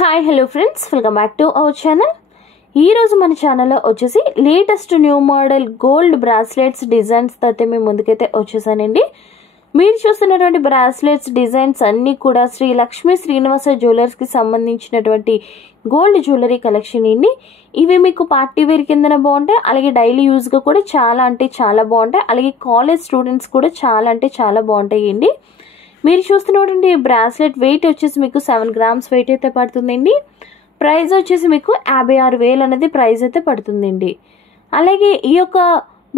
Hi hello friends, welcome back to our channel. ఈరోజు మన ఛానల్లో వచ్చేసి latest new model gold bracelets designs అయితే మేము ముందుకైతే వచ్చేసానండి. మీరు చూస్తున్నటువంటి బ్రాస్లెట్స్ డిజైన్స్ అన్నీ కూడా శ్రీ లక్ష్మీ శ్రీనివాస జ్యువెలర్స్కి సంబంధించినటువంటి గోల్డ్ జ్యువెలరీ కలెక్షన్ అండి. ఇవి మీకు పార్టీ వేర్ కిందన బాగుంటాయి, అలాగే డైలీ యూజ్గా కూడా చాలా అంటే చాలా బాగుంటాయి, అలాగే కాలేజ్ స్టూడెంట్స్ కూడా చాలా అంటే చాలా బాగుంటాయి అండి. మీరు చూస్తున్నటువంటి బ్రాస్లెట్ వెయిట్ వచ్చేసి మీకు 7 గ్రామ్స్ వెయిట్ అయితే పడుతుందండి. ప్రైస్ వచ్చేసి మీకు 56,000 అనేది ప్రైస్ అయితే పడుతుందండి. అలాగే ఈ యొక్క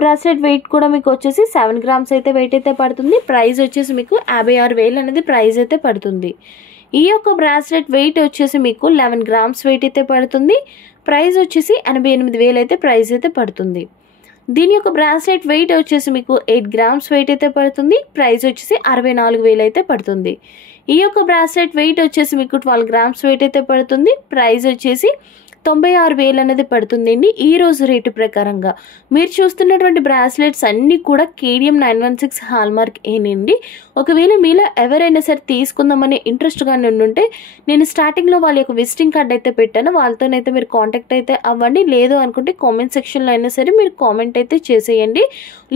బ్రాస్లెట్ వెయిట్ కూడా మీకు వచ్చేసి 7 గ్రామ్స్ అయితే వెయిట్ అయితే పడుతుంది. ప్రైస్ వచ్చేసి మీకు 56,000 అనేది ప్రైస్ అయితే పడుతుంది. ఈ యొక్క బ్రాస్లెట్ వెయిట్ వచ్చేసి మీకు 11 గ్రామ్స్ వెయిట్ అయితే పడుతుంది. ప్రైస్ వచ్చేసి 88,000 అయితే ప్రైస్ అయితే పడుతుంది. దీని యొక్క బ్రాస్లెట్ వెయిట్ వచ్చేసి మీకు 8 గ్రామ్స్ వెయిట్ అయితే పడుతుంది. ప్రైస్ వచ్చేసి 64,000 అయితే పడుతుంది. ఈ యొక్క బ్రాస్లెట్ వెయిట్ వచ్చేసి మీకు 12 గ్రామ్స్ వెయిట్ అయితే పడుతుంది. ప్రైస్ వచ్చేసి 96,000 అనేది పడుతుందండి ఈ రోజు రేటు ప్రకారంగా. మీరు చూస్తున్నటువంటి బ్రాస్లెట్స్ అన్నీ కూడా KDM 916 హాల్మార్క్ ఏనండి. ఒకవేళ మీలో ఎవరైనా సరే తీసుకుందామని ఇంట్రెస్ట్గా ఉంటే నేను స్టార్టింగ్లో వాళ్ళ యొక్క విజిటింగ్ కార్డ్ అయితే పెట్టాను, వాళ్ళతోనైతే మీరు కాంటాక్ట్ అయితే అవ్వండి. లేదు అనుకుంటే కామెంట్ సెక్షన్లో అయినా సరే మీరు కామెంట్ అయితే చేసేయండి.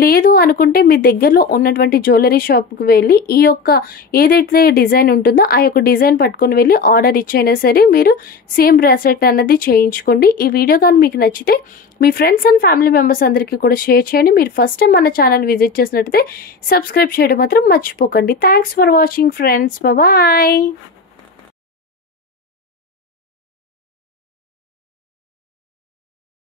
లేదు అనుకుంటే మీ దగ్గరలో ఉన్నటువంటి జ్యువెలరీ షాప్కి వెళ్ళి ఈ యొక్క ఏదైతే డిజైన్ ఉంటుందో ఆ యొక్క డిజైన్ పట్టుకొని వెళ్ళి ఆర్డర్ ఇచ్చైనా సరే మీరు సేమ్ బ్రాస్లెట్ అన్నది చేయించుకోండి. ఈ వీడియో కానీ మీకు నచ్చితే మీ ఫ్రెండ్స్ అండ్ ఫ్యామిలీ మెంబర్స్ అందరికీ కూడా షేర్ చేయండి. మీరు ఫస్ట్ టైం మన ఛానల్ విజిట్ చేసినట్టయితే సబ్స్క్రైబ్ చేయడం మాత్రం మర్చిపోకండి. Thanks for watching friends, bye.